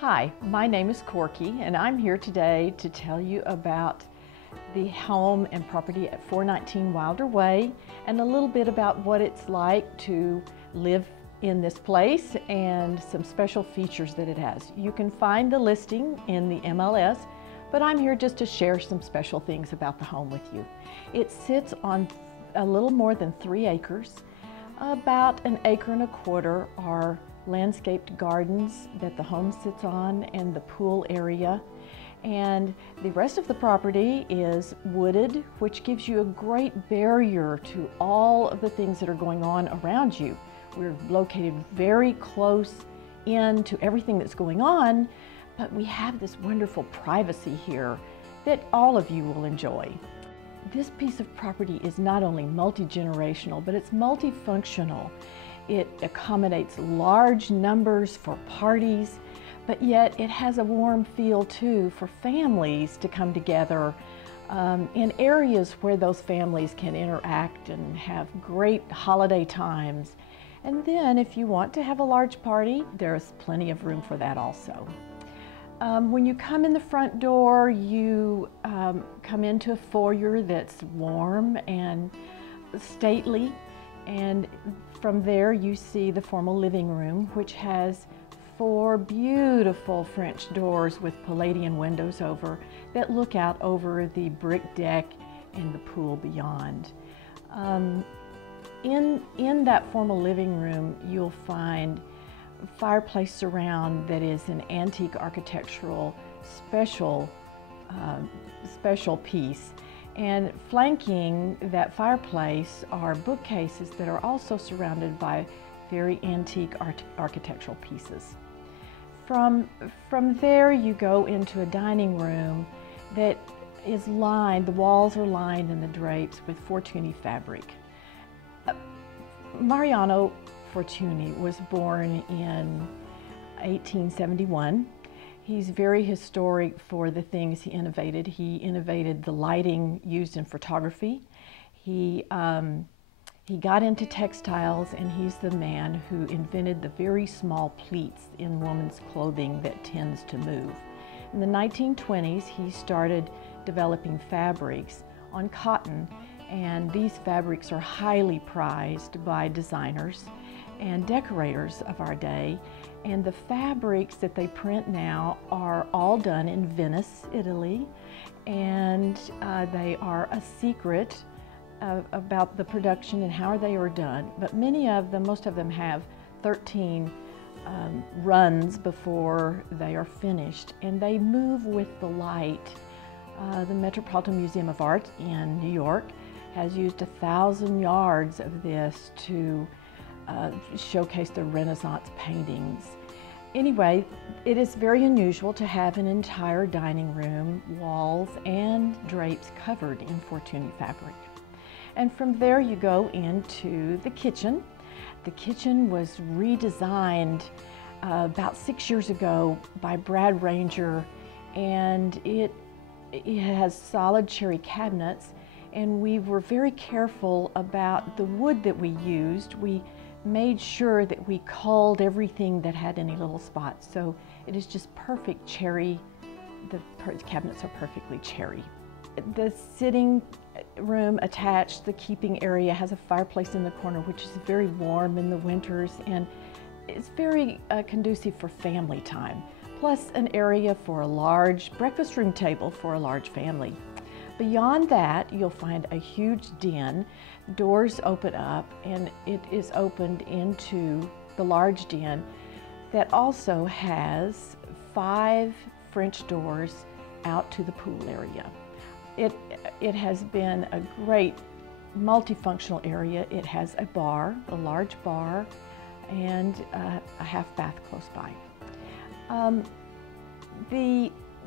Hi, my name is Corky, and I'm here today to tell you about the home and property at 419 Wilder Way and a little bit about what it's like to live in this place and some special features that it has. You can find the listing in the MLS, but I'm here just to share some special things about the home with you. It sits on a little more than 3 acres. About 1.25 acres are landscaped gardens that the home sits on and the pool area. And the rest of the property is wooded, which gives you a great barrier to all of the things that are going on around you. We're located very close in to everything that's going on, but we have this wonderful privacy here that all of you will enjoy. This piece of property is not only multi-generational, but it's multifunctional. It accommodates large numbers for parties, but yet it has a warm feel too for families to come together in areas where those families can interact and have great holiday times. And then if you want to have a large party, there's plenty of room for that also. When you come in the front door, you come into a foyer that's warm and stately, and from there you see the formal living room, which has 4 beautiful French doors with Palladian windows that look out over the brick deck and the pool beyond. In that formal living room, you'll find fireplace surround that is an antique architectural special piece, and flanking that fireplace are bookcases that are also surrounded by very antique architectural pieces. From there you go into a dining room that is lined, the walls are lined and the drapes with Fortuny fabric. Mariano Fortuny was born in 1871. He's very historic for the things he innovated. He innovated the lighting used in photography. He got into textiles, and he's the man who invented the very small pleats in women's clothing that tends to move. In the 1920s, he started developing fabrics on cotton, and these fabrics are highly prized by designers and decorators of our day. And the fabrics that they print now are all done in Venice, Italy, and they are a secret about the production and how they are done. But most of them have 13 runs before they are finished, and they move with the light. The Metropolitan Museum of Art in New York has used 1,000 yards of this to showcase the Renaissance paintings. Anyway, it is very unusual to have an entire dining room, walls and drapes covered in Fortuny fabric. And from there you go into the kitchen. The kitchen was redesigned about 6 years ago by Brad Ranger, and it has solid cherry cabinets, and we were very careful about the wood that we used. We made sure that we culled everything that had any little spots. So it is just perfect cherry. The cabinets are perfectly cherry. The sitting room attached, the keeping area, has a fireplace in the corner, which is very warm in the winters, and it's very conducive for family time. Plus an area for a large breakfast room table for a large family. Beyond that, you'll find a huge den. Doors open up, and it is opened into the large den that also has 5 French doors out to the pool area. It has been a great multifunctional area. It has a bar, a large bar, and a half bath close by.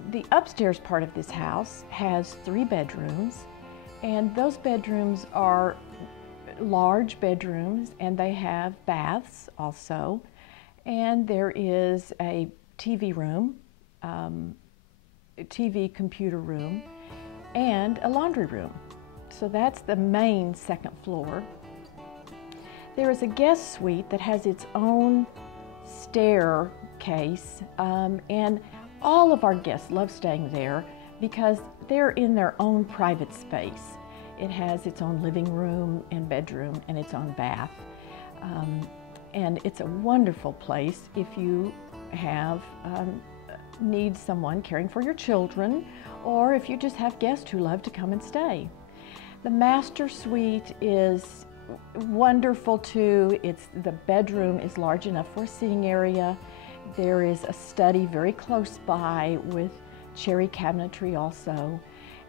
The upstairs part of this house has 3 bedrooms, and those bedrooms are large bedrooms, and they have baths also. And there is a TV room, a TV computer room, and a laundry room. So that's the main second floor. There is a guest suite that has its own stair case, and all of our guests love staying there because they're in their own private space. It has its own living room and bedroom and its own bath. And it's a wonderful place if you have need someone caring for your children, or if you just have guests who love to come and stay. The master suite is wonderful too. The bedroom is large enough for a sitting area. There is a study very close by with cherry cabinetry also.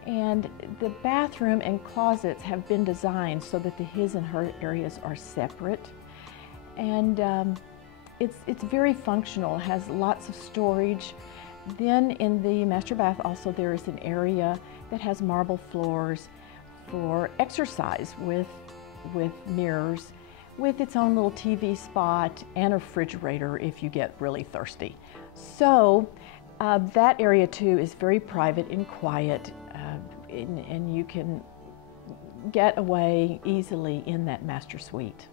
And the bathroom and closets have been designed so that the his and her areas are separate. And it's very functional, it has lots of storage. Then in the master bath also there is an area that has marble floors for exercise with mirrors, with its own little TV spot and a refrigerator if you get really thirsty. So that area too is very private and quiet, and you can get away easily in that master suite.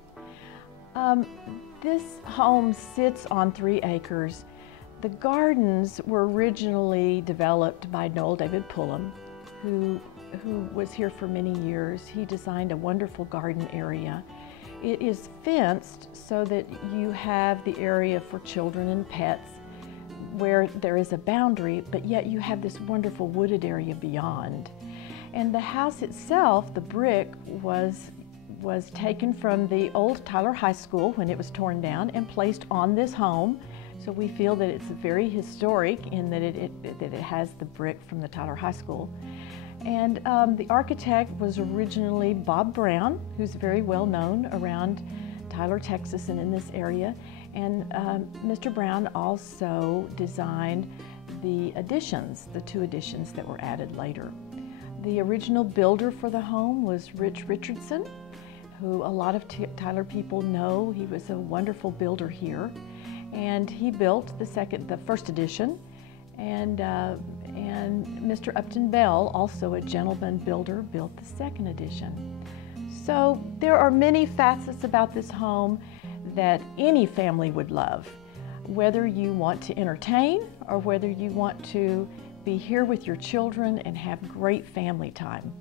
This home sits on 3 acres. The gardens were originally developed by Noel David Pullum, who was here for many years. He designed a wonderful garden area. It is fenced so that you have the area for children and pets where there is a boundary, but yet you have this wonderful wooded area beyond. And the house itself, the brick, was taken from the old Tyler High School when it was torn down and placed on this home. So we feel that it's very historic in that it has the brick from the Tyler High School. And the architect was originally Bob Brown, who's very well known around Tyler, Texas and in this area. And Mr. Brown also designed the additions, the 2 additions that were added later. The original builder for the home was Rich Richardson, who a lot of Tyler people know. He was a wonderful builder here. And he built the first addition. And Mr. Upton Bell, also a gentleman builder, built the 2nd addition. So there are many facets about this home that any family would love, whether you want to entertain or whether you want to be here with your children and have great family time.